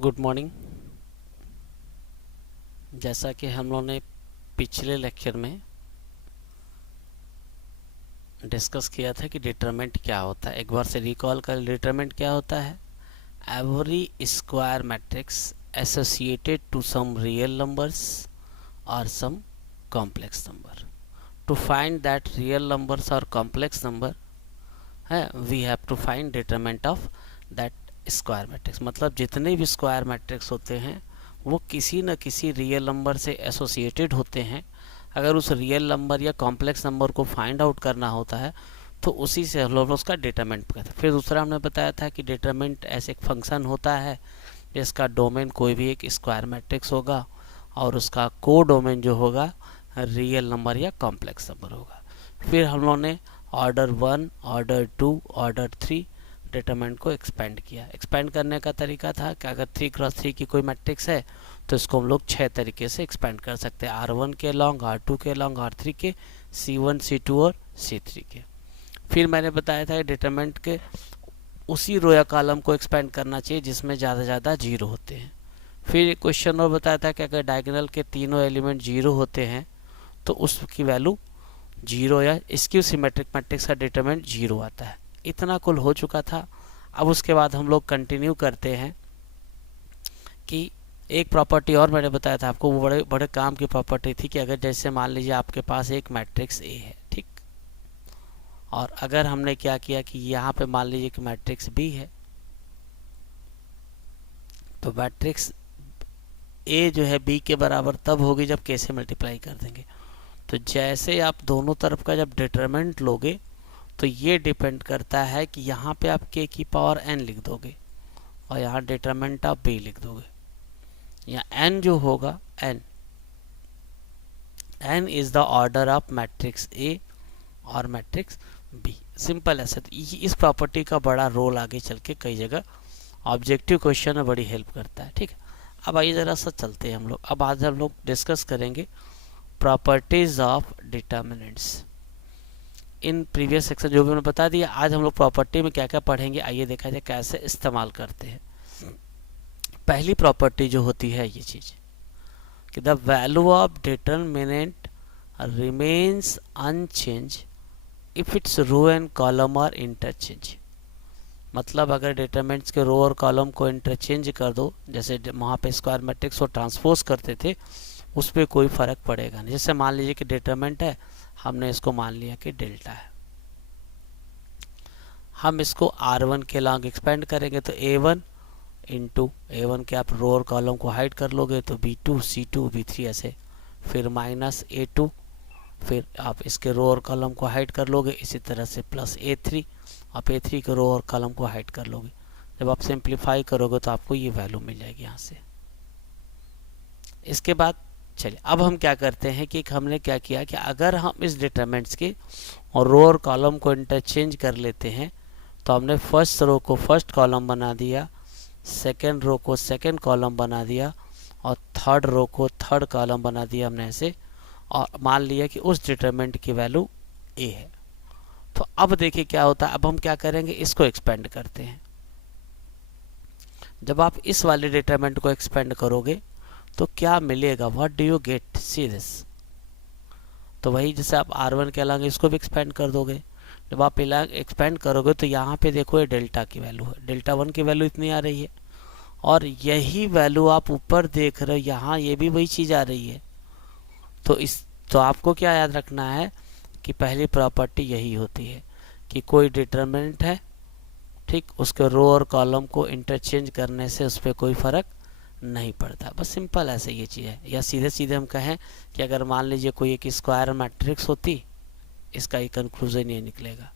Good morning. जैसा कि हम लोगों ने पिछले लेक्चर में डिस्कस किया था कि डिटरमिनेंट क्या होता है, एक बार से रिकॉल कर। डिटरमिनेंट क्या होता है? Every square matrix associated to some real numbers और some complex number. To find that real numbers और कॉम्प्लेक्स नंबर है, we have to find determinant of that square matrix. मतलब जितने भी स्क्वायर मैट्रिक्स होते हैं वो किसी न किसी रियल नंबर से एसोसिएटेड होते हैं। अगर उस रियल नंबर या कॉम्प्लेक्स नंबर को फाइंड आउट करना होता है तो उसी से हम लोग उसका डिटरमिनेंट करते हैं। फिर दूसरा हमने बताया था कि डिटरमिनेंट ऐसे एक फंक्शन होता है जिसका डोमेन कोई भी एक स्क्वायर मैट्रिक्स होगा और उसका को डोमेन जो होगा रियल नंबर या कॉम्प्लेक्स नंबर होगा। फिर हम लोगों ने ऑर्डर 1, ऑर्डर 2, ऑर्डर 3 डिटरमिनेंट को एक्सपेंड किया। एक्सपेंड करने का तरीका था कि अगर 3x3 की कोई मैट्रिक्स है तो इसको हम लोग 6 तरीके से एक्सपेंड कर सकते हैं। R1 के लॉन्ग, R2 के लॉन्ग, R3 के, C1, C2 और C3 के। फिर मैंने बताया था डिटरमिनेंट के उसी रो या कॉलम को एक्सपेंड करना चाहिए जिसमें ज़्यादा ज़्यादा जीरो होते हैं। फिर एक क्वेश्चन और बताया था कि अगर डायगोनल के तीनों एलिमेंट जीरो होते हैं तो उसकी वैल्यू जीरो या स्क्यू सिमेट्रिक मैट्रिक्स का डिटरमिनेंट जीरो आता है। इतना कुल हो चुका था। अब उसके बाद हम लोग कंटिन्यू करते हैं कि एक प्रॉपर्टी और मैंने बताया था आपको, वो बड़े बड़े काम की प्रॉपर्टी थी कि अगर जैसे मान लीजिए आपके पास एक मैट्रिक्स ए है, ठीक, और अगर हमने क्या किया कि यहाँ पे मान लीजिए कि मैट्रिक्स बी है, तो मैट्रिक्स ए जो है बी के बराबर तब होगी जब के से मल्टीप्लाई कर देंगे। तो जैसे आप दोनों तरफ का जब डिटरमिनेंट लोगे तो ये डिपेंड करता है कि यहाँ पे आप k की पावर n लिख दोगे और यहाँ डिटरमिनेंट आप b लिख दोगे। या n जो होगा n is the order of matrix a और मैट्रिक्स b। सिंपल ऐसे। तो इस प्रॉपर्टी का बड़ा रोल आगे चल के कई जगह ऑब्जेक्टिव क्वेश्चन में बड़ी हेल्प करता है। ठीक है, अब आइए ज़रा सा चलते हैं हम लोग। अब आज हम लोग डिस्कस करेंगे properties of determinants. In previous section जो भी मैंने बता दिया, आज हम लोग प्रॉपर्टी में क्या क्या पढ़ेंगे आइए देखा जाए कैसे इस्तेमाल करते हैं। पहली प्रॉपर्टी जो होती है ये चीज़ कि the value of determinant remains unchange if its row and column are interchange. मतलब अगर डिटरमिनेंट्स के रो और कॉलम को इंटरचेंज कर दो, जैसे वहाँ पे स्क्वायर मैट्रिक्स को ट्रांसपोज करते थे, उस पर कोई फर्क पड़ेगा नहीं। जैसे मान लीजिए कि डिटरमिनेंट है, हमने इसको मान लिया कि डेल्टा है, हम इसको R1 के लॉन्ग एक्सपेंड करेंगे तो A1 इंटू A1 के आप रो और कॉलम को हाइड कर लोगे तो B2, C2, B3 ऐसे, फिर माइनस A2, फिर आप इसके रो और कॉलम को हाइड कर लोगे, इसी तरह से प्लस A3, आप A3 के रो और कॉलम को हाइड कर लोगे। जब आप सिंप्लीफाई करोगे तो आपको ये वैल्यू मिल जाएगी यहाँ से। इसके बाद चलिए अब हम क्या करते हैं कि हमने क्या किया कि अगर हम इस डिटरमिनेंट्स के और रो और कॉलम को इंटरचेंज कर लेते हैं तो हमने फर्स्ट रो को फर्स्ट कॉलम बना दिया, सेकेंड रो को सेकेंड कॉलम बना दिया और थर्ड रो को थर्ड कॉलम बना दिया हमने ऐसे, और मान लिया कि उस डिटरमिनेंट की वैल्यू ए है। तो अब देखिए क्या होता है। अब हम क्या करेंगे, इसको एक्सपेंड करते हैं। जब आप इस वाले डिटरमिनेंट को एक्सपेंड करोगे तो क्या मिलेगा, what do you get, see this. तो वही जैसे आप R1 के अलग इसको भी एक्सपेंड कर दोगे। जब आप एक्सपेंड करोगे तो यहाँ पे देखो ये डेल्टा की वैल्यू है, डेल्टा 1 की वैल्यू इतनी आ रही है, और यही वैल्यू आप ऊपर देख रहे हो यहाँ ये भी वही चीज़ आ रही है। तो आपको क्या याद रखना है कि पहली प्रॉपर्टी यही होती है कि कोई डिटरमिनेंट है, ठीक, उसके रो और कॉलम को इंटरचेंज करने से उस पर कोई फर्क नहीं पड़ता। बस सिंपल ऐसे ये चीज़ है। या सीधे सीधे हम कहें कि अगर मान लीजिए कोई एक स्क्वायर मैट्रिक्स होती, इसका ही कंक्लूजन ये निकलेगा।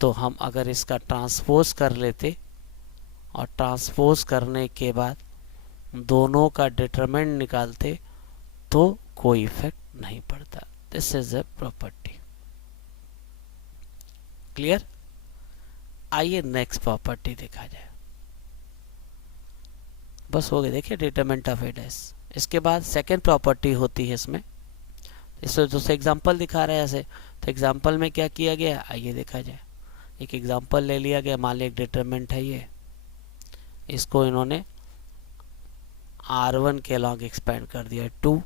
तो हम अगर इसका ट्रांसपोज कर लेते और ट्रांसपोज करने के बाद दोनों का डिटरमिनेंट निकालते तो कोई इफेक्ट नहीं पड़ता। This is a property. Clear? आइए नेक्स्ट प्रॉपर्टी देखा जाए। बस हो गया, देखिए डिटरमिनेंट ऑफ ए डैश। इसके बाद सेकेंड प्रॉपर्टी होती है इसमें जो एग्जांपल दिखा रहे हैं ऐसे। तो एग्जांपल में क्या किया गया आइए देखा जाए। एक एग्जांपल ले लिया गया, मान लिया एक डिटरमिनेंट है ये, इसको इन्होंने R1 के अलॉन्ग एक्सपेंड कर दिया 2,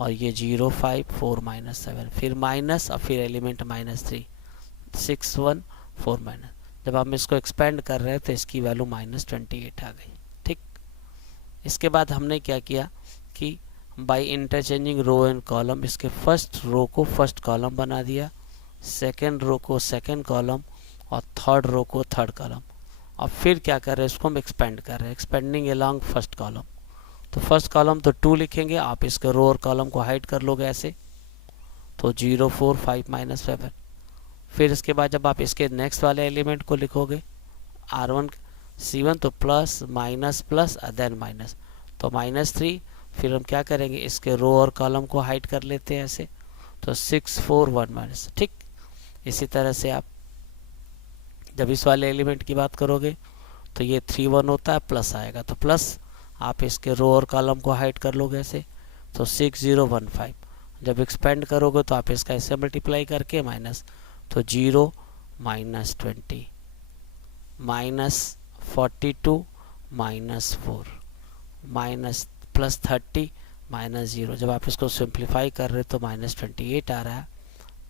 और ये 0 5 4 माइनस 7, फिर माइनस और फिर एलिमेंट -3 6 1 4 माइनस। जब हम इसको एक्सपेंड कर रहे हैं तो इसकी वैल्यू -28 आ गई। ठीक, इसके बाद हमने क्या किया कि by interchanging row and column इसके फर्स्ट रो को फर्स्ट कॉलम बना दिया, सेकेंड रो को सेकेंड कॉलम और थर्ड रो को थर्ड कॉलम। और फिर क्या कर रहे हैं, इसको हम एक्सपेंड कर रहे हैं, एक्सपेंडिंग अलोंग फर्स्ट कॉलम। तो फर्स्ट कॉलम तो 2 लिखेंगे, आप इसके रो और कॉलम को हाइड कर लोगे ऐसे, तो 0 4 5 -7। फिर इसके बाद जब आप इसके नेक्स्ट वाले एलिमेंट को लिखोगे R1 C1 तो plus minus plus then minus, तो -3। फिर हम क्या करेंगे, इसके रो और कॉलम को हाइड कर लेते हैं ऐसे, तो 6 4 1 माइनस। ठीक, इसी तरह से आप जब इस वाले एलिमेंट की बात करोगे तो ये 3 1 होता है, प्लस आएगा तो प्लस, आप इसके रो और कॉलम को हाइड कर लोगे ऐसे, तो 6 0 1 5। जब एक्सपेंड करोगे तो आप इसका ऐसे मल्टीप्लाई करके माइनस, तो 0 -20 -42 -4 माइनस प्लस 30 -0। जब आप इसको सिंप्लीफाई कर रहे हो तो -28 आ रहा है,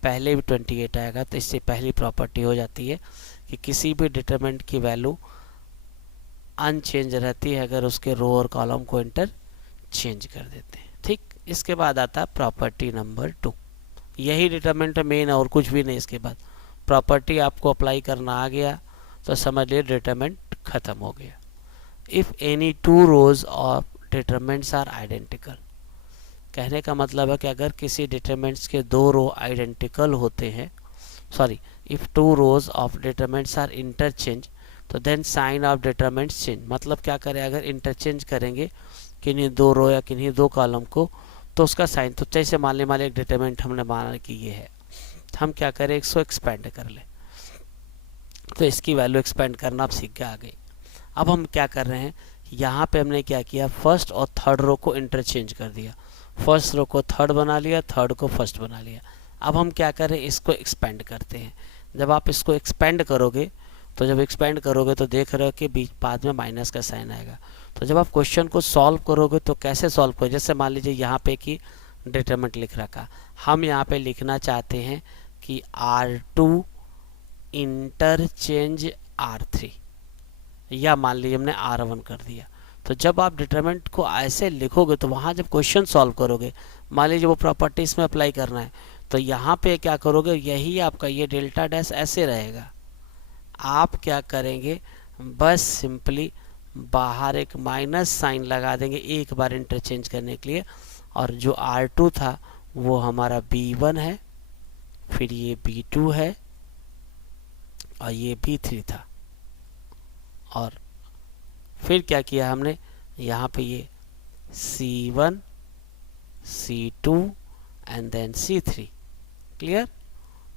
पहले भी 28 आएगा। तो इससे पहली प्रॉपर्टी हो जाती है कि किसी भी डिटरमिनेंट की वैल्यू अनचेंज रहती है अगर उसके रो और कॉलम को इंटर चेंज कर देते हैं। ठीक, इसके बाद आता है प्रॉपर्टी नंबर 2। यही डिटरमिनेंट मेन, और कुछ भी नहीं। इसके बाद प्रॉपर्टी आपको अप्लाई करना आ गया तो समझ लिए डिटरमिनेंट खत्म हो गया। If any 2 rows of determinants are identical, कहने का मतलब है कि अगर किसी डिटरमिनेंट्स के 2 रो आइडेंटिकल होते हैं, sorry, if 2 rows of determinants are interchange तो then sign of determinants change. मतलब क्या करें, अगर इंटरचेंज करेंगे किन्हीं 2 रो या किन्हीं 2 कॉलम को तो उसका साइन, तो जैसे मान लें एक डिटरमिनेंट हमने माना कि ये है, हम क्या करें, इसको एक्सपेंड कर ले, तो इसकी वैल्यू एक्सपेंड करना आप सीख के आ गए। अब हम क्या कर रहे हैं, यहाँ पे हमने क्या किया, फर्स्ट और थर्ड रो को इंटरचेंज कर दिया, फर्स्ट रो को थर्ड बना लिया, थर्ड को फर्स्ट बना लिया। अब हम क्या करें, इसको एक्सपेंड करते हैं। जब आप इसको एक्सपेंड करोगे तो जब एक्सपेंड करोगे तो देख रहे हो कि बीच बाद में माइनस का साइन आएगा। तो जब आप क्वेश्चन को सॉल्व करोगे तो कैसे सॉल्व करोगे, जैसे मान लीजिए यहाँ पे कि डिटरमिनेंट लिख रखा, हम यहाँ पे लिखना चाहते हैं कि R2 इंटरचेंज R3, या मान लीजिए हमने R1 कर दिया। तो जब आप डिटरमिनेंट को ऐसे लिखोगे तो वहाँ जब क्वेश्चन सॉल्व करोगे, मान लीजिए वो प्रॉपर्टी इसमें अप्लाई करना है, तो यहाँ पे क्या करोगे, यही आपका ये डेल्टा डैश ऐसे रहेगा। आप क्या करेंगे, बस सिंपली बाहर एक माइनस साइन लगा देंगे एक बार इंटरचेंज करने के लिए, और जो R2 था वो हमारा B1 है, फिर ये B2 है और ये B3 था। और फिर क्या किया हमने, यहाँ पे ये C1 C2 and then C3, clear.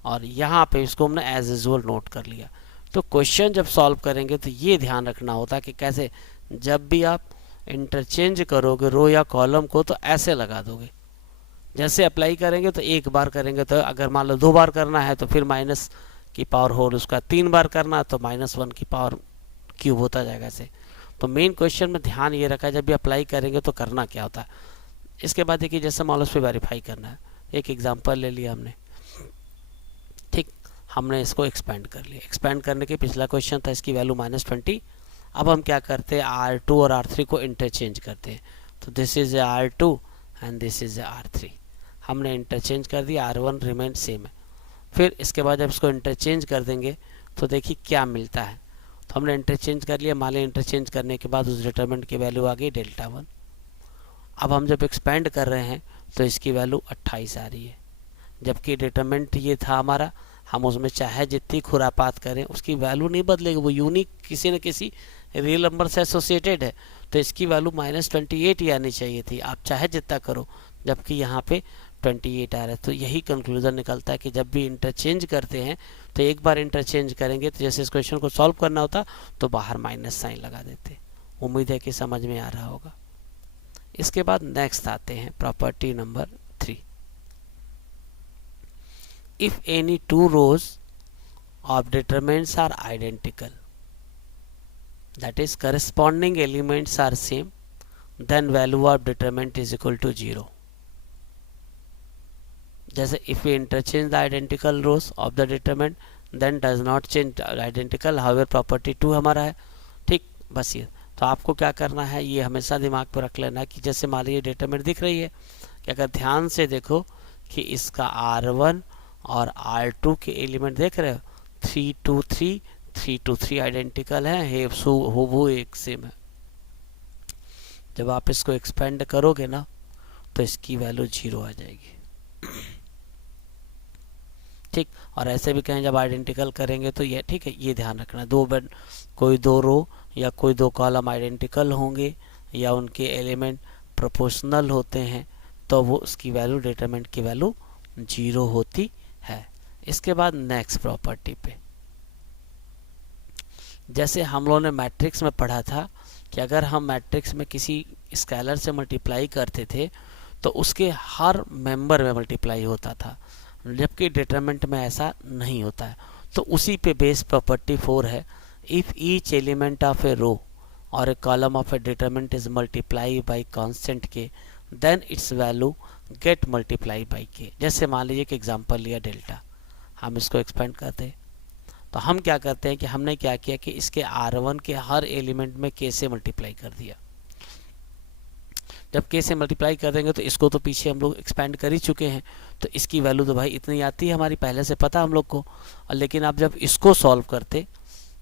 और यहाँ पे इसको हमने एज यूजुअल नोट कर लिया। तो क्वेश्चन जब सॉल्व करेंगे तो ये ध्यान रखना होता है कि कैसे, जब भी आप इंटरचेंज करोगे रो या कॉलम को तो ऐसे लगा दोगे। जैसे अप्लाई करेंगे तो एक बार करेंगे, तो अगर मान लो 2 बार करना है तो फिर माइनस की पावर होल उसका 3 बार करना है तो -1 की पावर क्यूब होता जाएगा ऐसे। तो मेन क्वेश्चन में ध्यान ये रखा है जब भी अप्लाई करेंगे तो करना क्या होता है। इसके बाद देखिए जैसे मान लो उस पर वेरीफाई करना है, एक एग्जांपल ले लिया हमने, ठीक, हमने इसको एक्सपेंड कर लिया। एक्सपेंड करने के पिछला क्वेश्चन था इसकी वैल्यू -20। अब हम क्या करते हैं, R2 और R3 को इंटरचेंज करते हैं। तो this is R2 and this is R3, हमने इंटरचेंज कर दिया, R1 रिमेन सेम है। फिर इसके बाद जब इसको इंटरचेंज कर देंगे तो देखिए क्या मिलता है। तो हमने इंटरचेंज कर लिया, मान लें इंटरचेंज करने के बाद उस डिटरमिनेंट की वैल्यू आ गई डेल्टा 1। अब हम जब एक्सपेंड कर रहे हैं तो इसकी वैल्यू 28 आ रही है, जबकि डिटरमिनेंट ये था हमारा, हम उसमें चाहे जितनी खुरापात करें उसकी वैल्यू नहीं बदलेगी, वो यूनिक किसी न किसी रियल नंबर से एसोसिएटेड है। तो इसकी वैल्यू -28 ही आनी चाहिए थी, आप चाहे जितना करो, जबकि यहाँ पे 28 आ रहा है। तो यही कंक्लूजन निकलता है कि जब भी इंटरचेंज करते हैं तो एक बार इंटरचेंज करेंगे तो जैसे इस क्वेश्चन को सॉल्व करना होता तो बाहर माइनस साइन लगा देते। उम्मीद है कि समझ में आ रहा होगा। इसके बाद नेक्स्ट आते हैं property number 3। If any 2 rows of determinants are identical, that is corresponding elements are same, then value of determinant is equal to 0. जैसे if we interchange the identical rows of the determinant then does not change identical, however property 2 हमारा है, ठीक। बस ये तो आपको क्या करना है, ये हमेशा दिमाग पर रख लेना कि जैसे मान लीजिए determinant दिख रही है कि अगर ध्यान से देखो कि इसका R1 और R2 के एलिमेंट देख रहे हो, 3 2 3 3 2 3 आइडेंटिकल है, वो एक सेम है। जब आप इसको एक्सपेंड करोगे ना तो इसकी वैल्यू 0 आ जाएगी, ठीक। और ऐसे भी कहें जब आइडेंटिकल करेंगे तो ये ठीक है, ये ध्यान रखना, कोई दो रो या कोई दो कॉलम आइडेंटिकल होंगे या उनके एलिमेंट प्रोपोर्शनल होते हैं तो वो उसकी वैल्यू डिटरमिनेंट की वैल्यू 0 होती है। इसके बाद नेक्स्ट प्रॉपर्टी पे, जैसे हम लोगों ने मैट्रिक्स में पढ़ा था कि अगर हम मैट्रिक्स में किसी स्केलर से मल्टीप्लाई करते थे तो उसके हर मेंबर में मल्टीप्लाई होता था, जबकि डिटरमिनेंट में ऐसा नहीं होता है। तो उसी पे बेस प्रॉपर्टी 4 है, if each element of a row और a column of a determinant is multiply by constant K then its value get multiply by K. जैसे मान लीजिए कि एग्जांपल लिया डेल्टा, हम इसको एक्सपेंड करते हैं तो हम क्या करते हैं कि हमने क्या किया कि इसके R1 के हर एलिमेंट में k से मल्टीप्लाई कर दिया। जब k से मल्टीप्लाई कर देंगे तो इसको तो पीछे हम लोग एक्सपेंड कर ही चुके हैं, तो इसकी वैल्यू तो भाई इतनी आती है हमारी, पहले से पता हम लोग को। और लेकिन आप जब इसको सॉल्व करते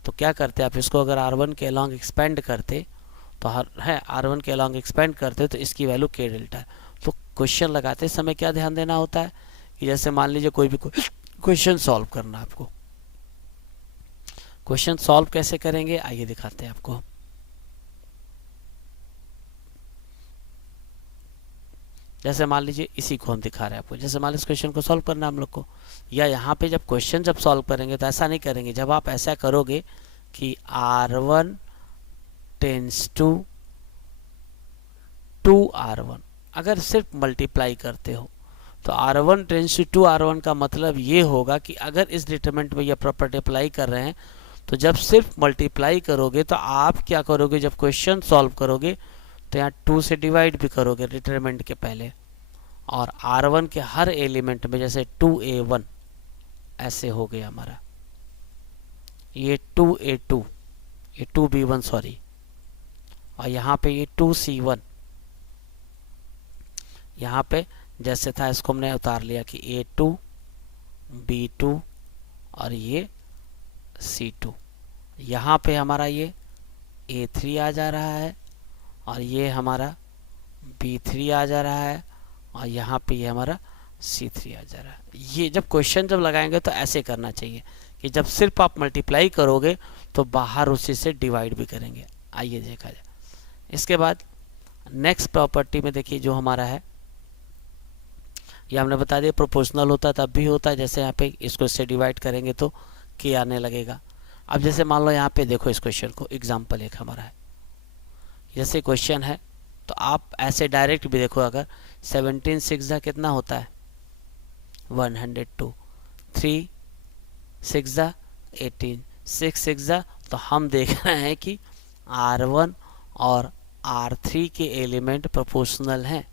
तो क्या करते, आप इसको अगर R1 के अलॉन्ग एक्सपेंड करते तो R1 के अलॉन्ग एक्सपेंड करते तो इसकी वैल्यू k डेल्टा है। तो क्वेश्चन लगाते समय क्या ध्यान देना होता है कि जैसे मान लीजिए कोई भी क्वेश्चन सॉल्व करना, आपको क्वेश्चन सॉल्व कैसे करेंगे आइए दिखाते हैं आपको। जैसे मान लीजिए इसी को हम दिखा रहे हैं आपको, जैसे मान लीजिए इस क्वेश्चन को सॉल्व करना हम लोग को, या यहाँ पे जब क्वेश्चन जब सॉल्व करेंगे तो ऐसा नहीं करेंगे। जब आप ऐसा करोगे कि R1 टेंस टू 2R1, अगर सिर्फ मल्टीप्लाई करते हो तो R1 टेंस टू 2R1 का मतलब ये होगा कि अगर इस डिटरमिनेंट में यह प्रॉपर्टी अप्लाई कर रहे हैं तो जब सिर्फ मल्टीप्लाई करोगे तो आप क्या करोगे, जब क्वेश्चन सॉल्व करोगे तो यहाँ 2 से डिवाइड भी करोगे डिटरमिनेंट के पहले, और R1 के हर एलिमेंट में जैसे 2A1 ऐसे हो गया हमारा, ये 2A2, ये 2B1 सॉरी, और यहाँ पे ये 2C1, यहाँ पे जैसे था इसको हमने उतार लिया कि A2 B2 और ये C2। यहाँ पे हमारा ये A3 आ जा रहा है और ये हमारा B3 आ जा रहा है और यहाँ पे ये हमारा C3 आ जा रहा है। ये जब क्वेश्चन जब लगाएंगे तो ऐसे करना चाहिए कि जब सिर्फ आप मल्टीप्लाई करोगे तो बाहर उसी से डिवाइड भी करेंगे। आइए देखा जाए। इसके बाद नेक्स्ट प्रॉपर्टी में देखिए जो हमारा है, ये हमने बता दिया प्रोपोर्शनल होता है तब भी होता है, जैसे यहाँ पे इसको इससे डिवाइड करेंगे तो k आने लगेगा। अब जैसे मान लो यहाँ पे देखो इस क्वेश्चन को, एग्जाम्पल एक हमारा है, जैसे क्वेश्चन है तो आप ऐसे डायरेक्ट भी देखो, अगर 17 6 कितना होता है 102, 3 6 18, 6 6 तो हम देख रहे हैं कि R1 और R3 के एलिमेंट प्रोपोर्शनल हैं,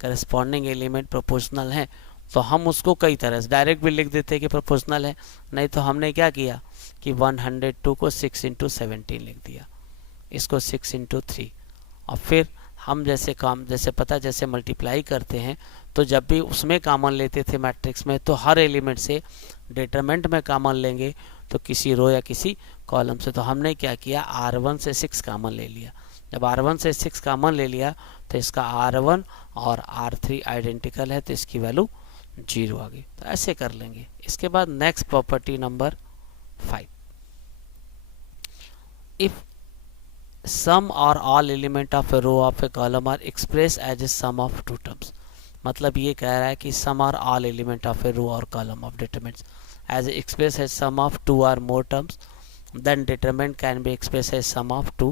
करस्पॉन्डिंग एलिमेंट प्रोपोर्शनल हैं। तो हम उसको कई तरह से डायरेक्ट भी लिख देते हैं कि प्रोपोर्शनल है, नहीं तो हमने क्या किया कि 102 को 6 × 17 लिख दिया, इसको 6 × 3, और फिर हम जैसे पता जैसे मल्टीप्लाई करते हैं तो जब भी उसमें कॉमन लेते थे मैट्रिक्स में तो हर एलिमेंट से डिटरमिनेंट में कॉमन लेंगे तो किसी रो या किसी कॉलम से। तो हमने क्या किया, R1 से 6 कॉमन ले लिया। जब R1 से 6 कॉमन ले लिया तो इसका R1 और R3 आइडेंटिकल है तो इसकी वैल्यू 0 आ गई। तो ऐसे कर लेंगे। इसके बाद next property number 5, if sum और all element of a row of a column are express as a sum of two terms. मतलब ये कह रहा है कि सम और all element of a row और column of determinants as express as sum of 2 or more terms, then determinant can be express as sum of 2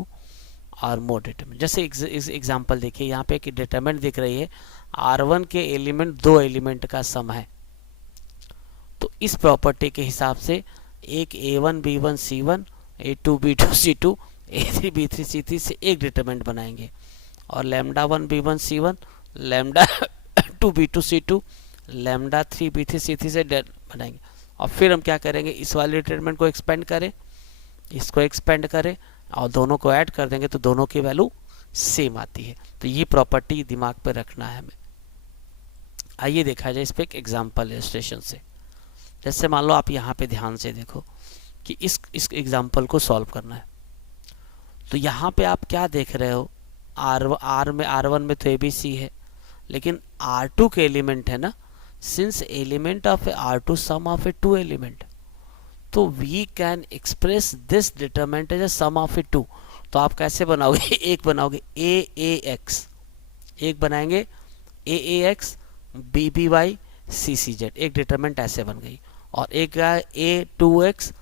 or more determinant. जैसे example देखिए, यहाँ पे कि डिटरमिनेंट दिख रही है, R1 के एलिमेंट 2 एलिमेंट का सम है, तो इस प्रॉपर्टी के हिसाब से एक A1 B1 C1, A2 B2 C2, A3 B3 C3 से एक डिटरमिनेंट बनाएंगे और lambda 1 B1 C1, lambda 2 B2 C2, lambda 3 B3 C3 से बनाएंगे। और फिर हम क्या करेंगे, इस वाले डिटरमिनेंट को एक्सपेंड करें, इसको एक्सपेंड करें और दोनों को ऐड कर देंगे तो दोनों की वैल्यू सेम आती है। तो ये प्रॉपर्टी दिमाग पे रखना है हमें। आइए देखा जाए इस पे एक एग्जांपल इलस्ट्रेशन से। जैसे मान लो आप यहाँ पे ध्यान से देखो कि इस एग्जांपल को सॉल्व करना है। तो यहाँ पे आप क्या देख रहे हो, R1 में तो ABC है, लेकिन R2 के एलिमेंट है ना, since element of R2 sum of a 2 element, तो we can express this determinant as sum of a 2। तो आप कैसे बनाओगे, एक बनाओगे AAX, एक बनाएंगे AAX BBY CCZ, एक डिटरमिनेंट ऐसे बन गई, और एक A2X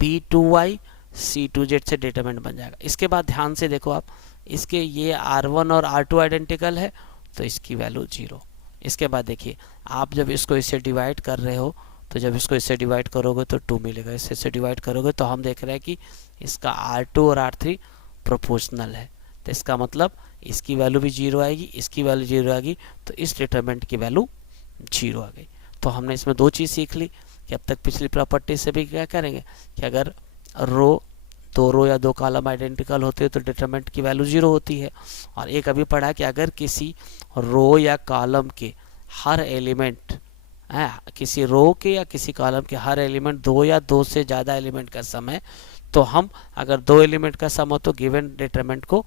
B2Y C2Z से डिटरमिनेंट बन जाएगा। इसके बाद ध्यान से देखो आप, इसके ये R1 और R2 आइडेंटिकल है तो इसकी वैल्यू 0। इसके बाद देखिए आप जब इसको इससे डिवाइड कर रहे हो, तो जब इसको इससे डिवाइड करोगे तो 2 मिलेगा, इससे डिवाइड करोगे तो हम देख रहे हैं कि इसका R2 और R3 प्रोपोर्शनल है, तो इसका मतलब इसकी वैल्यू भी 0 आएगी, इसकी वैल्यू 0 आएगी, तो इस डिटरमिनेंट की वैल्यू 0 आ गई। तो हमने इसमें दो चीज़ सीख ली कि अब तक पिछली प्रॉपर्टी से भी क्या करेंगे कि अगर दो रो या दो कॉलम आइडेंटिकल होते हैं तो डिटरमिनेंट की वैल्यू 0 होती है। और एक अभी पढ़ा कि अगर किसी रो या कॉलम के हर एलिमेंट किसी रो के या किसी कॉलम के हर एलिमेंट 2 या 2 से ज़्यादा एलिमेंट का सम है, तो हम अगर 2 एलिमेंट का सम हो तो गिवन डिटरमिनेंट को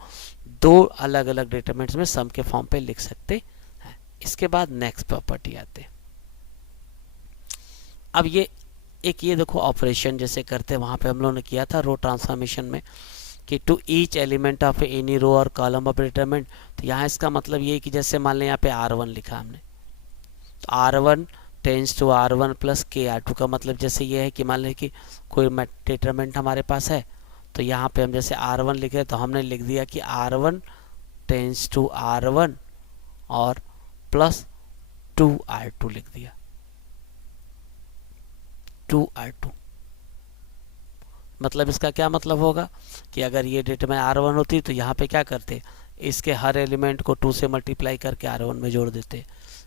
2 अलग अलग डिटरमिनेंट्स में सम के फॉर्म पे लिख सकते हैं। इसके बाद नेक्स्ट प्रॉपर्टी आते हैं। अब ये देखो ऑपरेशन जैसे करते हैं वहाँ पे हम लोगों ने किया था रो ट्रांसफॉर्मेशन में कि to each element of any row और कॉलम ऑफ डिटरमिनेंट। तो यहाँ इसका मतलब ये है कि जैसे मान लें यहाँ पे R1 लिखा हमने, तो R1 tends to R1 plus के R2 का मतलब जैसे ये है कि मान लें कि कोई डिटरमिनेंट हमारे पास है, तो यहाँ पे हम जैसे R1 लिखे तो हमने लिख दिया कि R1 टेंस टू R1 और प्लस 2R2 लिख दिया, 2R2। मतलब इसका क्या मतलब होगा कि अगर ये डिटरमिनेंट R1 होती तो यहाँ पे क्या करते, इसके हर एलिमेंट को 2 से मल्टीप्लाई करके R1 में जोड़ देते,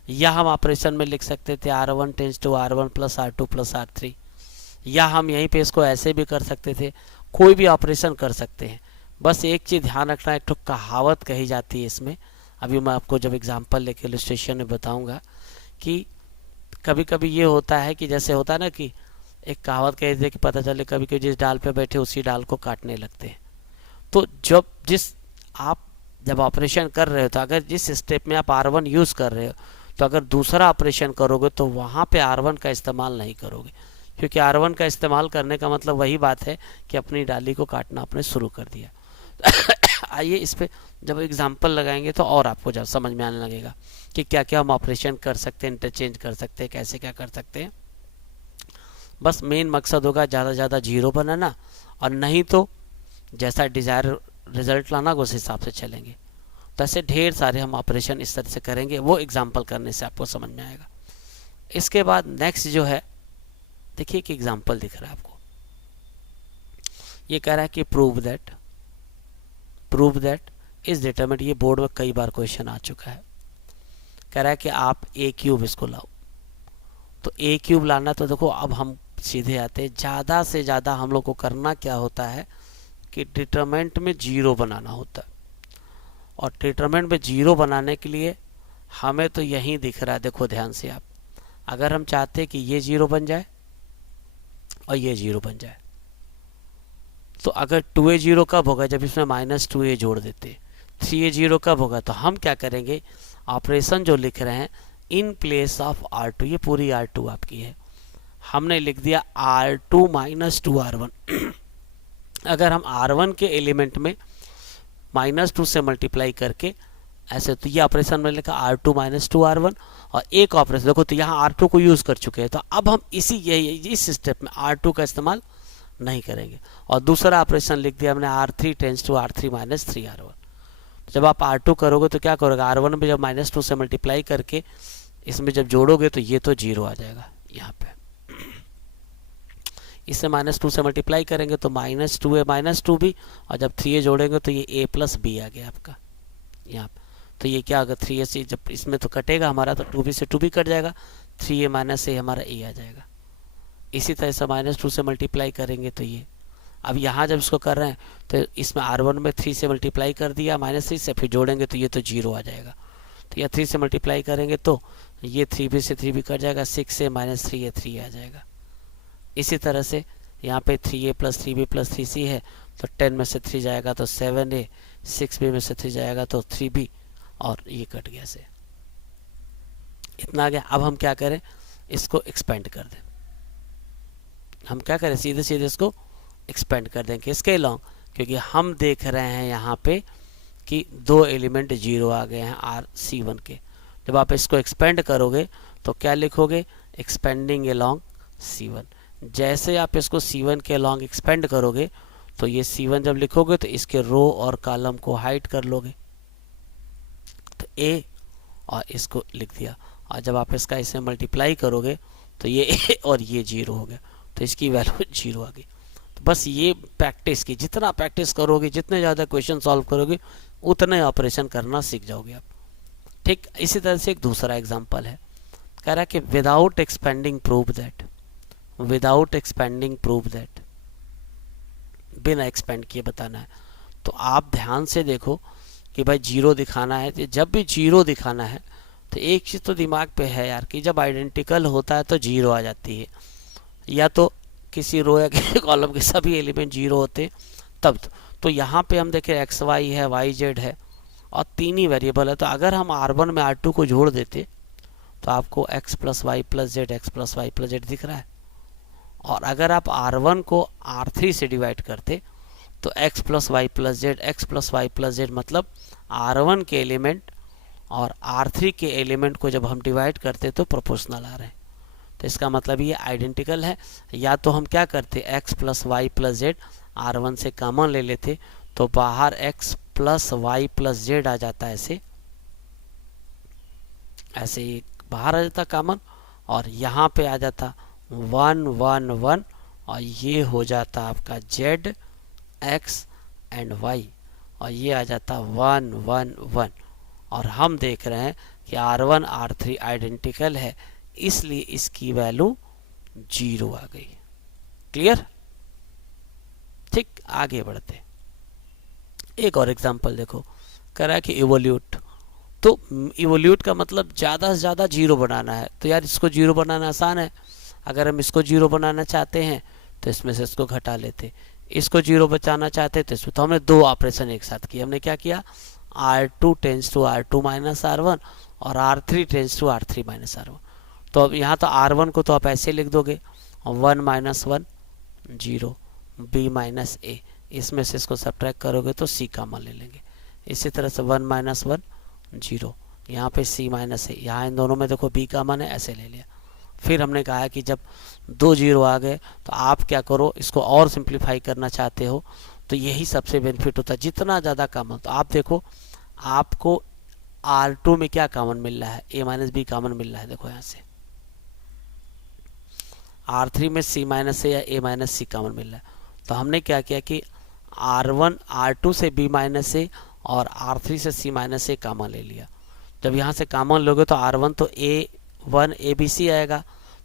या हम ऑपरेशन में लिख सकते थे R1 tends to R1 plus R2 plus R3, या हम यहीं पे इसको ऐसे भी कर सकते थे, कोई भी ऑपरेशन कर सकते हैं। बस एक चीज़ ध्यान रखना, एक तो कहावत कही जाती है इसमें, अभी मैं आपको जब एग्जाम्पल लेके इलस्ट्रेशन में बताऊँगा कि कभी कभी ये होता है कि जैसे होता है ना कि एक कहावत कह दे कि पता चले कभी कभी जिस डाल पे बैठे उसी डाल को काटने लगते हैं। तो जब ऑपरेशन कर रहे हो तो अगर जिस स्टेप में आप R1 यूज़ कर रहे हो, तो अगर दूसरा ऑपरेशन करोगे तो वहाँ पे R1 का इस्तेमाल नहीं करोगे, क्योंकि R1 का इस्तेमाल करने का मतलब वही बात है कि अपनी डाली को काटना आपने शुरू कर दिया। आइए इस पे जब एग्जाम्पल लगाएंगे तो और आपको जब समझ में आने लगेगा कि क्या क्या हम ऑपरेशन कर सकते हैं, इंटरचेंज कर सकते हैं, कैसे क्या कर सकते हैं। बस मेन मकसद होगा ज़्यादा से ज़्यादा 0 बनाना, और नहीं तो जैसा डिज़ायर रिजल्ट लाना उस हिसाब से चलेंगे। तो ऐसे ढेर सारे हम ऑपरेशन इस तरह से करेंगे, वो एग्जाम्पल करने से आपको समझ में आएगा। इसके बाद नेक्स्ट जो है, देखिए कि एग्जाम्पल दिख रहा है आपको, ये कह रहा है कि प्रूव दैट इस डिटरमिनेंट, ये बोर्ड में कई बार क्वेश्चन आ चुका है, कह रहा है कि आप A क्यूब इसको लाओ। तो A क्यूब लाना, तो देखो अब हम सीधे आते हैं, ज़्यादा से ज़्यादा हम लोग को करना क्या होता है कि डिटरमिनेंट में 0 बनाना होता है, और डिटरमिनेंट में 0 बनाने के लिए हमें तो यहीं दिख रहा है, देखो ध्यान से आप, अगर हम चाहते हैं कि ये 0 बन जाए और ये 0 बन जाए, तो अगर 2A 0 कब होगा, जब इसमें -2A जोड़ देते, 3A 0 कब होगा, तो हम क्या करेंगे, ऑपरेशन जो लिख रहे हैं इन प्लेस ऑफ R2, ये पूरी R2 आपकी है, हमने लिख दिया R2 - 2R1। अगर हम R1 के एलिमेंट में -2 से मल्टीप्लाई करके ऐसे, तो ये ऑपरेशन में लिखा R2 - 2R1, और एक ऑपरेशन देखो तो यहाँ R2 को यूज़ कर चुके हैं, तो अब हम इस स्टेप में R2 का इस्तेमाल नहीं करेंगे, और दूसरा ऑपरेशन लिख दिया हमने R3 tense to R3 - 3R1। जब आप R2 करोगे तो क्या करोगे, R1 में जब -2 से मल्टीप्लाई करके इसमें जब जोड़ोगे तो ये तो 0 आ जाएगा यहाँ पे, इससे -2 से मल्टीप्लाई करेंगे तो -2A -2B, और जब 3A जोड़ेंगे तो ये A + B आ गया आपका, यहाँ पे। तो ये क्या होगा 3a जब इसमें तो कटेगा हमारा, तो 2b से 2b कट जाएगा, 3a माइनस a हमारा a आ जाएगा। इसी तरह से -2 से मल्टीप्लाई करेंगे तो ये, अब यहाँ जब इसको कर रहे हैं तो इसमें R1 में 3 से मल्टीप्लाई कर दिया -3 से, फिर जोड़ेंगे तो ये तो 0 आ जाएगा। तो यह 3 से मल्टीप्लाई करेंगे तो ये 3b से 3b कट जाएगा, 6 से -3a 3 आ जाएगा। इसी तरह से यहाँ पे 3a plus 3b plus 3c है, तो 10 में से 3 जाएगा तो 7a, 6b में से 3 जाएगा तो 3b, और ये कट गया से इतना आ गया। अब हम क्या करें, इसको एक्सपेंड कर दें। हम क्या करें, सीधे सीधे इसको एक्सपेंड कर दें किसके लॉन्ग, क्योंकि हम देख रहे हैं यहाँ पे कि 2 एलिमेंट 0 आ गए हैं RC1 के। जब आप इसको एक्सपेंड करोगे तो क्या लिखोगे, एक्सपेंडिंग अलोंग C1। जैसे आप इसको C1 के अलोंग एक्सपेंड करोगे तो ये C1 जब लिखोगे तो इसके रो और कॉलम को हाइड कर लोगे, तो A और इसको लिख दिया। और जब आप इसका इससे मल्टीप्लाई करोगे तो ये A और ये 0 हो गया, तो इसकी वैल्यू 0 आ गई। तो बस ये प्रैक्टिस की, जितना प्रैक्टिस करोगे, जितने ज़्यादा क्वेश्चन सॉल्व करोगे, उतने ऑपरेशन करना सीख जाओगे आप। ठीक इसी तरह से एक दूसरा एग्जांपल है, कह रहा है कि without expanding prove that, without expanding prove that, बिना एक्सपेंड किए बताना है। तो आप ध्यान से देखो कि भाई 0 दिखाना है, तो जब भी 0 दिखाना है तो एक चीज़ तो दिमाग पे है यार कि जब आइडेंटिकल होता है तो 0 आ जाती है, या तो किसी रो या किसी कॉलम के सभी एलिमेंट 0 होते तब। तो यहाँ पे हम देखें एक्स वाई है, वाई जेड है, और 3 ही वेरिएबल है। तो अगर हम R1 में R2 को जोड़ देते तो आपको x plus Y plus z, x plus Y plus z दिख रहा है। और अगर आप R1 को R3 से डिवाइड करते तो x plus Y plus z, x plus Y plus z, मतलब R1 के एलिमेंट और R3 के एलिमेंट को जब हम डिवाइड करते तो प्रोपोर्शनल आ रहे हैं। तो इसका मतलब ये आइडेंटिकल है। या तो हम क्या करते, x plus Y plus Z R1 से कॉमन ले लेते तो बाहर x plus Y plus Z आ जाता है, ऐसे ही बाहर आ जाता कॉमन, और यहाँ पे आ जाता 1 1 1, और ये हो जाता आपका z x एंड y, और ये आ जाता 1 1 1। और हम देख रहे हैं कि R1 R3 आइडेंटिकल है, इसलिए इसकी वैल्यू 0 आ गई। क्लियर? ठीक, आगे बढ़ते। एक और एग्जांपल देखो, कह रहा है कि इवोल्यूट। तो इवोल्यूट का मतलब ज़्यादा से ज़्यादा 0 बनाना है। तो यार इसको 0 बनाना आसान है। अगर हम इसको 0 बनाना चाहते हैं तो इसमें से इसको घटा लेते, इसको 0 बचाना चाहते तो इसमें, तो हमने 2 ऑपरेशन एक साथ किए। हमने क्या किया, R2 tense to R2 minus R1 और R3 tense to R3 minus R1। तो अब यहाँ तो R1 को तो आप ऐसे लिख दोगे 1 माइनस 1 0, B माइनस A, इसमें से इसको सब्ट्रैक्ट करोगे तो C कॉमन ले लेंगे। इसी तरह से 1 माइनस 1 0, यहाँ पे C माइनस A, यहाँ इन दोनों में देखो B कॉमन है, ऐसे ले लिया। फिर हमने कहा है कि जब 2 0 आ गए तो आप क्या करो, इसको और सिंप्लीफाई करना चाहते हो तो यही सबसे बेनिफिट होता है, जितना ज़्यादा कॉमन। तो आप देखो आपको R2 में क्या कॉमन मिल रहा है, A माइनस बी कॉमन मिल रहा है। देखो यहाँ से R3 में C माइनस A या A माइनस सी कॉमन मिल रहा है। तो हमने क्या किया कि R2 से B माइनस A और R3 से C माइनस A कॉमन ले लिया। जब यहाँ से कॉमन लोगे तो R1 तो A1 ABC आएगा,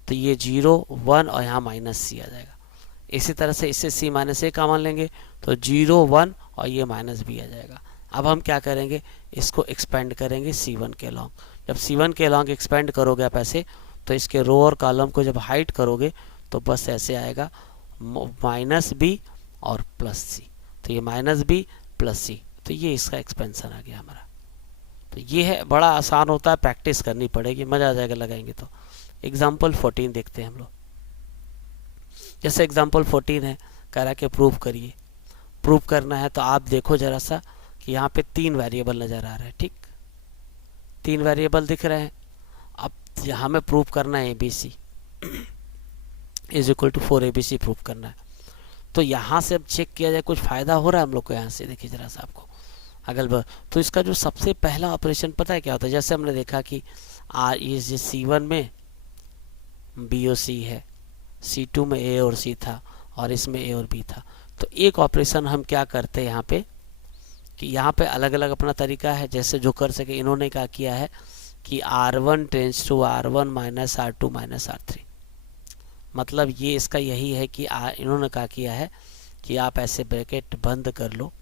तो ये 0 1 और यहाँ माइनस C आ जाएगा। इसी तरह से इससे C माइनस A कॉमन लेंगे तो 0 1 और ये माइनस B आ जाएगा। अब हम क्या करेंगे, इसको एक्सपेंड करेंगे C1 के अलॉन्ग। जब C1 के अलॉन्ग एक्सपेंड करोगे आप ऐसे, तो इसके रो और कॉलम को जब हाइड करोगे तो बस ऐसे आएगा माइनस B और प्लस C। तो ये माइनस B प्लस C, तो ये इसका एक्सपेंशन आ गया हमारा। तो ये है, बड़ा आसान होता है, प्रैक्टिस करनी पड़ेगी, मज़ा आ जाएगा लगाएंगे तो। एग्जाम्पल 14 देखते हैं हम लोग। जैसे एग्जाम्पल 14 है, कह रहा कि प्रूव करिए। प्रूव करना है तो आप देखो जरा सा कि यहाँ पे 3 वेरिएबल नज़र आ रहा है। ठीक, 3 वेरिएबल दिख रहे हैं। अब यहाँ में प्रूव करना है ABC is equal to 4ABC prove करना है। तो यहाँ से अब चेक किया जाए कुछ फ़ायदा हो रहा है हम लोग को। यहाँ से देखिए जरा सा आपको अगल बगल। तो इसका जो सबसे पहला ऑपरेशन पता है क्या होता है, जैसे हमने देखा कि ये C1 में B और C है, C2 में A और C था, और इसमें A और B था। तो एक ऑपरेशन हम क्या करते हैं यहाँ पे कि यहाँ पे अलग अलग अपना तरीका है, जैसे जो कर सके। इन्होंने क्या किया है कि R1 tends to R1 minus R2 minus R3, मतलब ये इसका यही है कि इन्होंने क्या किया है कि आप ऐसे ब्रैकेट बंद कर लो,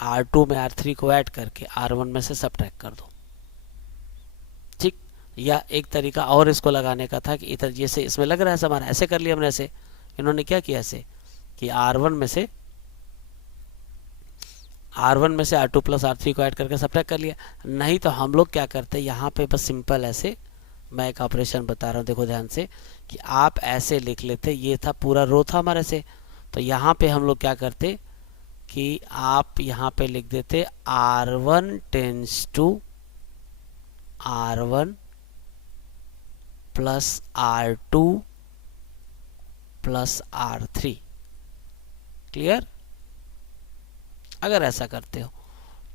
R2 में R3 को ऐड करके R1 में से सब्ट्रैक्ट कर दो, ठीक। या एक तरीका और इसको लगाने का था कि इधर जैसे इसमें लग रहा है हमारा, ऐसे कर लिया हमने। ऐसे इन्होंने क्या किया ऐसे कि R1 में से R2 प्लस R3 को ऐड करके सब्ट्रैक्ट कर लिया। नहीं तो हम लोग क्या करते हैं यहाँ पे, बस सिंपल ऐसे मैं एक ऑपरेशन बता रहा हूँ, देखो ध्यान से, कि आप ऐसे लिख लेते, ये था पूरा रो था हमारे से, तो यहाँ पे हम लोग क्या करते कि आप यहाँ पे लिख देते R1 tends to R1 plus R2 plus R3, clear. अगर ऐसा करते हो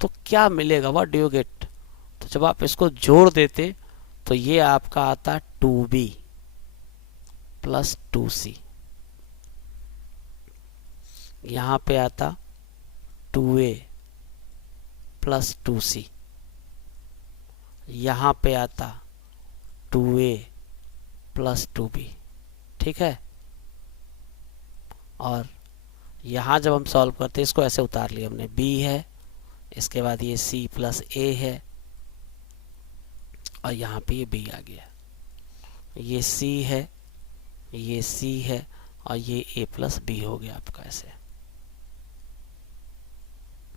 तो क्या मिलेगा, व्हाट डू यू गेट। तो जब आप इसको जोड़ देते तो ये आपका आता 2b प्लस 2c, यहाँ पे आता 2a प्लस 2c, यहाँ पे आता 2a प्लस 2b, ठीक है। और यहाँ जब हम सॉल्व करते हैं, इसको ऐसे उतार लिया हमने, b है, इसके बाद ये c प्लस a है, और यहाँ पे ये b आ गया, ये c है, ये c है, और ये a प्लस b हो गया आपका ऐसे,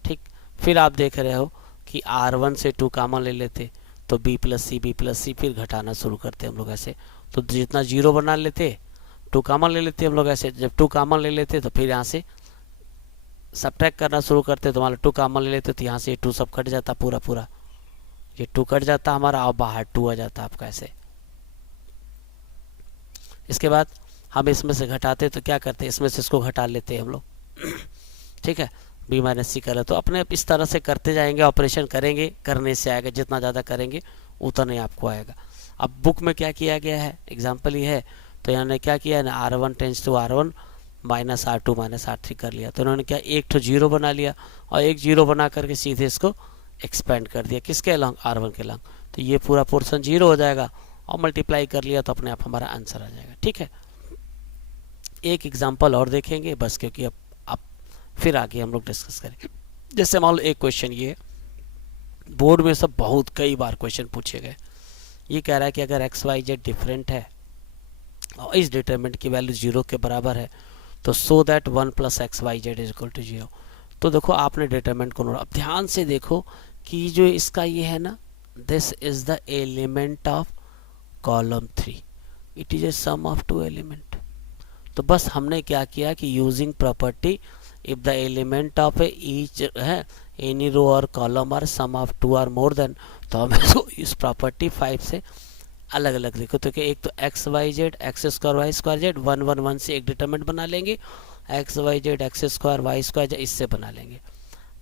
ठीक। फिर आप देख रहे हो कि R1 से 2 कॉमन ले लेते तो b प्लस सी, फिर घटाना शुरू करते हम लोग ऐसे, तो जितना 0 बना लेते, 2 कॉमन ले लेते हम लोग ऐसे। जब 2 कॉमन ले लेते तो फिर यहाँ से सब्ट्रैक्ट करना शुरू करते, तो हमारा 2 कॉमन ले लेते तो यहाँ से 2 सब कट जाता, पूरा पूरा ये 2 कट जाता हमारा, और बाहर 2 आ जाता आपका ऐसे। इसके बाद हम इसमें से घटाते तो क्या करते, इसमें से इसको घटा लेते हम लोग, ठीक है, b माइनस सी कर ले। तो अपने इस तरह से करते जाएंगे, ऑपरेशन करेंगे, करने से आएगा, जितना ज़्यादा करेंगे उतना ही आपको आएगा। अब बुक में क्या किया गया है, एग्जाम्पल ये है, तो इन्होंने क्या किया ना, R1 tends to R1 minus R2 minus R3 कर लिया। तो इन्होंने क्या, एक तो 0 बना लिया, और एक 0 बना करके सीधे इसको एक्सपेंड कर दिया, किसके अलॉन्ग, R1 के अलॉन्ग। तो ये पूरा पोर्शन 0 हो जाएगा, और मल्टीप्लाई कर लिया तो अपने आप हमारा आंसर आ जाएगा, ठीक है। एक एग्जाम्पल और देखेंगे बस, क्योंकि अब फिर आगे हम लोग डिस्कस करेंगे। जैसे मान लो एक क्वेश्चन ये बोर्ड में सब बहुत कई बार क्वेश्चन पूछे गए, ये कह रहा है कि अगर एक्स वाई जेड डिफरेंट है और इस डिटरमिनेंट की वैल्यू 0 के बराबर है, तो so that 1 plus x y z is equal to 0। तो देखो आपने डिटरमिनेंट को नोट, अब ध्यान से देखो कि जो इसका ये है ना, this is the element of column 3, it is a sum of 2 element. तो बस हमने क्या किया कि using property if the element of each है any row or column or sum of 2 or more than, तो हम इसको इस प्रॉपर्टी 5 से अलग अलग लिखो। तो कि एक तो x y z x square y square z 1 1 1 से एक डिटरमिनेंट बना लेंगे, x y z x square y square z इससे बना लेंगे।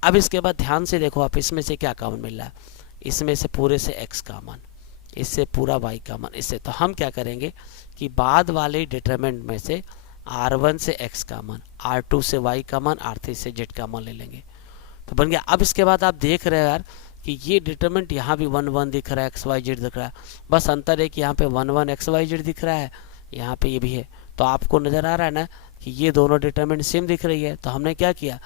अब इसके बाद ध्यान से देखो आप, इसमें से क्या कॉमन मिल रहा है, इसमें से पूरे से एक्स कॉमन, इससे पूरा वाई कॉमन, इससे। तो हम क्या करेंगे कि बाद वाले डिटरमिनेंट में से R1 से x कॉमन, R2 से y कॉमन, R3 से z कॉमन ले लेंगे, तो बन गया। अब इसके बाद आप देख रहे हो यार कि ये डिटरमिनेंट यहाँ भी 1 1 दिख रहा है, x y z दिख रहा है, बस अंतर है कि यहाँ पे 1 1 x y z दिख रहा है, यहाँ पे ये भी है। तो आपको नज़र आ रहा है ना कि ये दोनों डिटरमिनेंट सेम दिख रही है। तो हमने क्या किया,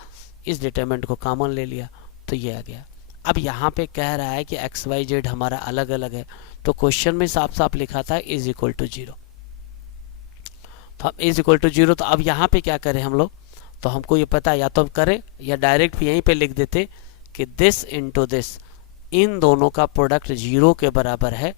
इस डिटरमिनेंट को कॉमन ले लिया, तो ये आ गया। अब यहाँ पे कह रहा है कि एक्स वाई जेड हमारा अलग अलग है, तो क्वेश्चन में साफ साफ लिखा था इज इक्वल टू 0, तो हम इज इक्वल टू 0। तो अब यहाँ पे क्या करें हम लोग, तो हमको ये पता है, या तो हम करें या डायरेक्ट भी यहीं पे लिख देते कि दिस इंटू दिस, इन दोनों का प्रोडक्ट 0 के बराबर है,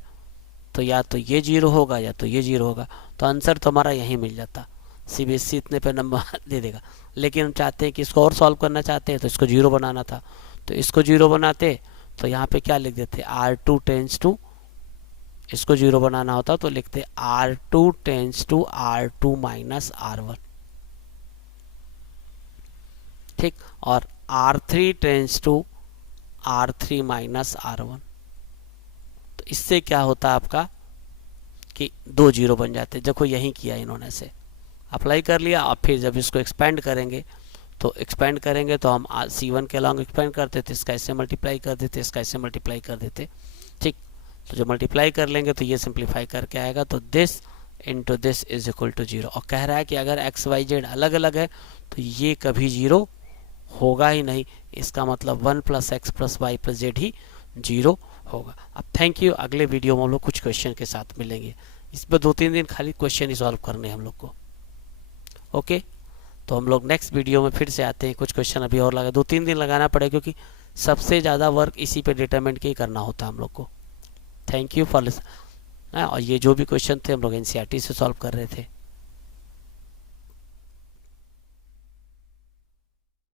तो या तो ये 0 होगा या तो ये 0 होगा। तो आंसर तो हमारा यहीं मिल जाता, CBSE इतने पे नंबर दे देगा। लेकिन हम चाहते हैं कि इसको और सॉल्व करना चाहते हैं, तो इसको 0 बनाना था, तो इसको 0 बनाते तो यहाँ पे क्या लिख देते, R2 टेंस टू, इसको 0 बनाना होता तो लिखते R2 tense to R2 minus R1, ठीक, और R3 tense to R3 minus R1। तो इससे क्या होता है आपका कि 2 0 बन जाते। देखो यही किया इन्होंने, से अप्लाई कर लिया। अब फिर जब इसको एक्सपेंड करेंगे तो एक्सपेंड करेंगे तो हम C1 के अलॉन्ग एक्सपेंड करते थे, इसका ऐसे मल्टीप्लाई कर देते, इसका ऐसे मल्टीप्लाई कर देते, ठीक। तो जब मल्टीप्लाई कर लेंगे तो ये सिंप्लीफाई करके आएगा, तो this into this is equal to 0। और कह रहा है कि अगर एक्स वाई जेड अलग अलग है तो ये कभी 0 होगा ही नहीं, इसका मतलब 1 + x + y + z ही 0 होगा। अब थैंक यू, अगले वीडियो में हम लोग कुछ क्वेश्चन के साथ मिलेंगे। इस पर 2-3 दिन खाली क्वेश्चन ही सॉल्व करने हैं हम लोग को। ओके, तो हम लोग नेक्स्ट वीडियो में फिर से आते हैं। कुछ क्वेश्चन अभी और लगा, 2-3 दिन लगाना पड़ेगा क्योंकि सबसे ज़्यादा वर्क इसी पे डिटरमिनेंट के ही करना होता है हम लोग को। Thank you for listening. और ये जो भी क्वेश्चन थे हम लोग NCERT से सॉल्व कर रहे थे।